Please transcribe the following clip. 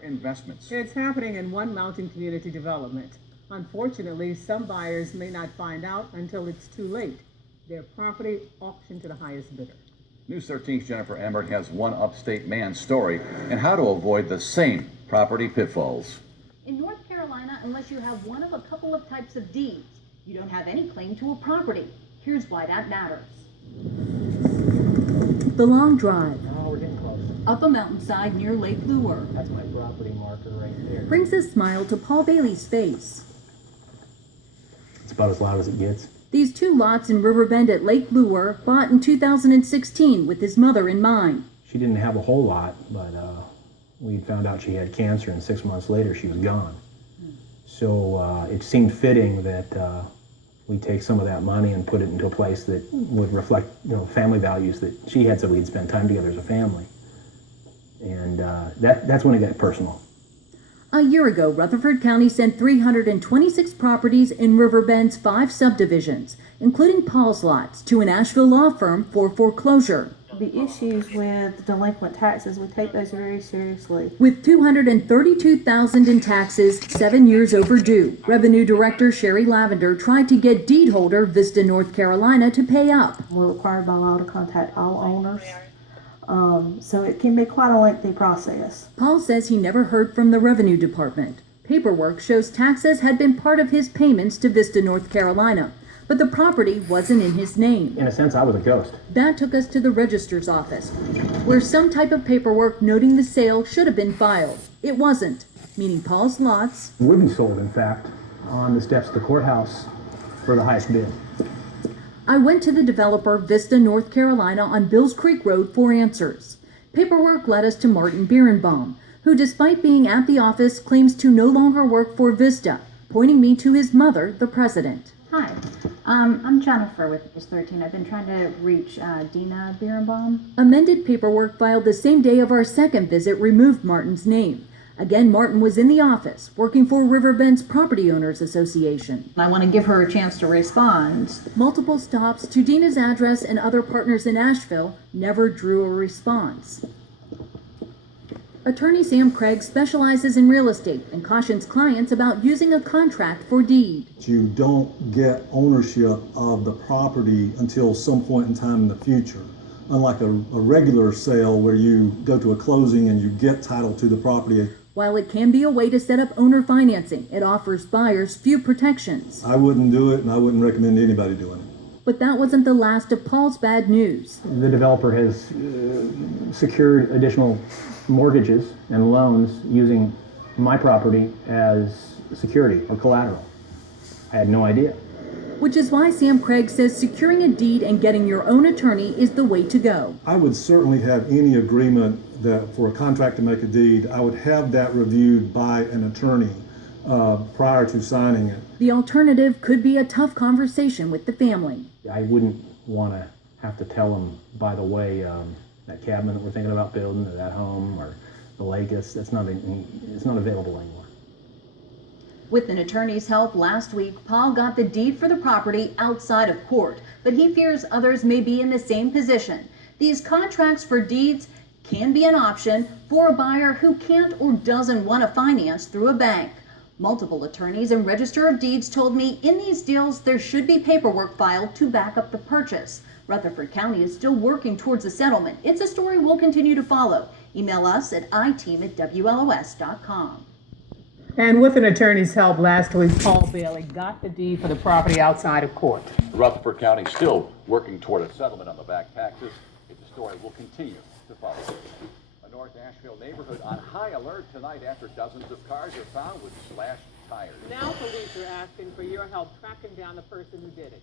Investments. It's happening in one mountain community development. Unfortunately, some buyers may not find out until it's too late. Their property auctioned to the highest bidder. News 13's Jennifer Emmert has one upstate man's story and how to avoid the same property pitfalls. In North Carolina, unless you have one of a couple of types of deeds, you don't have any claim to a property. Here's why that matters. The long drive. No, we're getting close. Up a mountainside near Lake Lure. That's my property marker right there. Brings a smile to Paul Bailey's face. It's about as loud as it gets. These two lots in Riverbend at Lake Lure bought in 2016 with his mother in mind. She didn't have a whole lot, but we found out she had cancer, and 6 months later she was gone. So it seemed fitting that we take some of that money and put it into a place that would reflect, family values that she had, so we'd spend time together as a family. And that's when it got personal. A year ago, Rutherford County sent 326 properties in Riverbend's 5 subdivisions, including Paul's lots, to an Asheville law firm for foreclosure. The issues with delinquent taxes, we take those very seriously. With $232,000 in taxes, 7 years overdue, Revenue Director Sherry Lavender tried to get deed holder Vista, North Carolina to pay up. We're required by law to contact all owners, so it can be quite a lengthy process. Paul says he never heard from the Revenue Department. Paperwork shows taxes had been part of his payments to Vista, North Carolina, but the property wasn't in his name. In a sense, I was a ghost. That took us to the registrar's office, where some type of paperwork noting the sale should have been filed. It wasn't, meaning Paul's lots Would be sold, in fact, on the steps of the courthouse for the highest bid. I went to the developer Vista, North Carolina on Bills Creek Road for answers. Paperwork led us to Martin Birnbaum, who despite being at the office claims to no longer work for Vista, pointing me to his mother, the president. Hi, I'm Jennifer with News 13. I've been trying to reach Dina Birnbaum. Amended paperwork filed the same day of our second visit removed Martin's name. Again, Martin was in the office, working for Riverbend's Property Owners Association. I want to give her a chance to respond. Multiple stops to Dina's address and other partners in Asheville never drew a response. Attorney Sam Craig specializes in real estate and cautions clients about using a contract for deed. You don't get ownership of the property until some point in time in the future. Unlike a regular sale where you go to a closing and you get title to the property. While it can be a way to set up owner financing, it offers buyers few protections. I wouldn't do it, and I wouldn't recommend anybody doing it. But that wasn't the last of Paul's bad news. The developer has secured additional mortgages and loans using my property as security or collateral. I had no idea. Which is why Sam Craig says securing a deed and getting your own attorney is the way to go. I would certainly have any agreement that for a contract to make a deed, I would have that reviewed by an attorney prior to signing it. The alternative could be a tough conversation with the family. I wouldn't want to have to tell them, by the way, that cabin that we're thinking about building, or that home, or the lake, it's not available anymore. With an attorney's help last week, Paul got the deed for the property outside of court, but he fears others may be in the same position. These contracts for deeds can be an option for a buyer who can't or doesn't want to finance through a bank. Multiple attorneys and Register of Deeds told me in these deals there should be paperwork filed to back up the purchase. Rutherford County is still working towards a settlement. It's a story we'll continue to follow. Email us at iteam@wlos.com. And with an attorney's help last week, Paul Bailey got the deed for the property outside of court. Rutherford County still working toward a settlement on the back taxes. It's a story we'll continue to follow. A North Asheville neighborhood on high alert tonight after dozens of cars are found with slashed tires. Now police are asking for your help tracking down the person who did it.